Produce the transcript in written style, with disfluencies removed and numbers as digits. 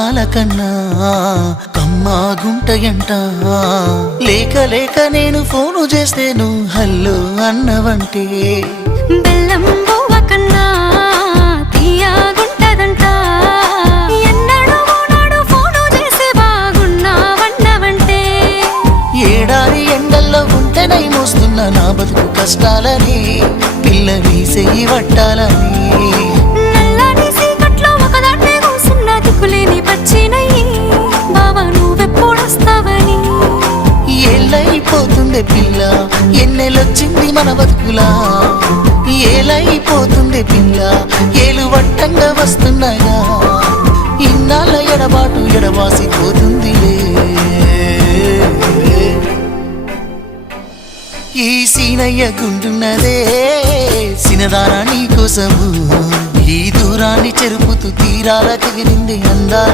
రాగాల కన్నా కమ్మాగుంటయంట లేక లేక నేను ఫోను చేస్తే నువ్వు హల్లో అన్నవంటే బెల్లం బువ్వ కన్నా తీయగుంటదంట ఎన్నడూ నాడు ఫోను చేసి బాగున్నావన్నవంటే ఏడాది ఎండల్లో ఉంటేనై మోస్తున్న నా బతుకు కష్టాలని పిల్ల వీసేయి వట్టాలని నల్లని సీకట్లో ఒకదాన్నే కూసున్న దిక్కులేని పచ్చినయ్యి బావా నువ్వెప్పుడొస్తావని ఏళ్ళైపోతుంది పిల్ల ఎన్నెలొచ్చింది మన బతుకులా ఏలైపోతుంది పిల్ల ఏలు వట్టంగా వస్తున్నాయా ఇన్నాళ్ళ ఎడబాటు ఎడవాసిపోతుందిలే ఈ సీనయ్య గుండున్నదే సినదానా నీ కోసము ఈ దూరాన్ని చెరుపుతూ తీరాల తెగిరింది అందాల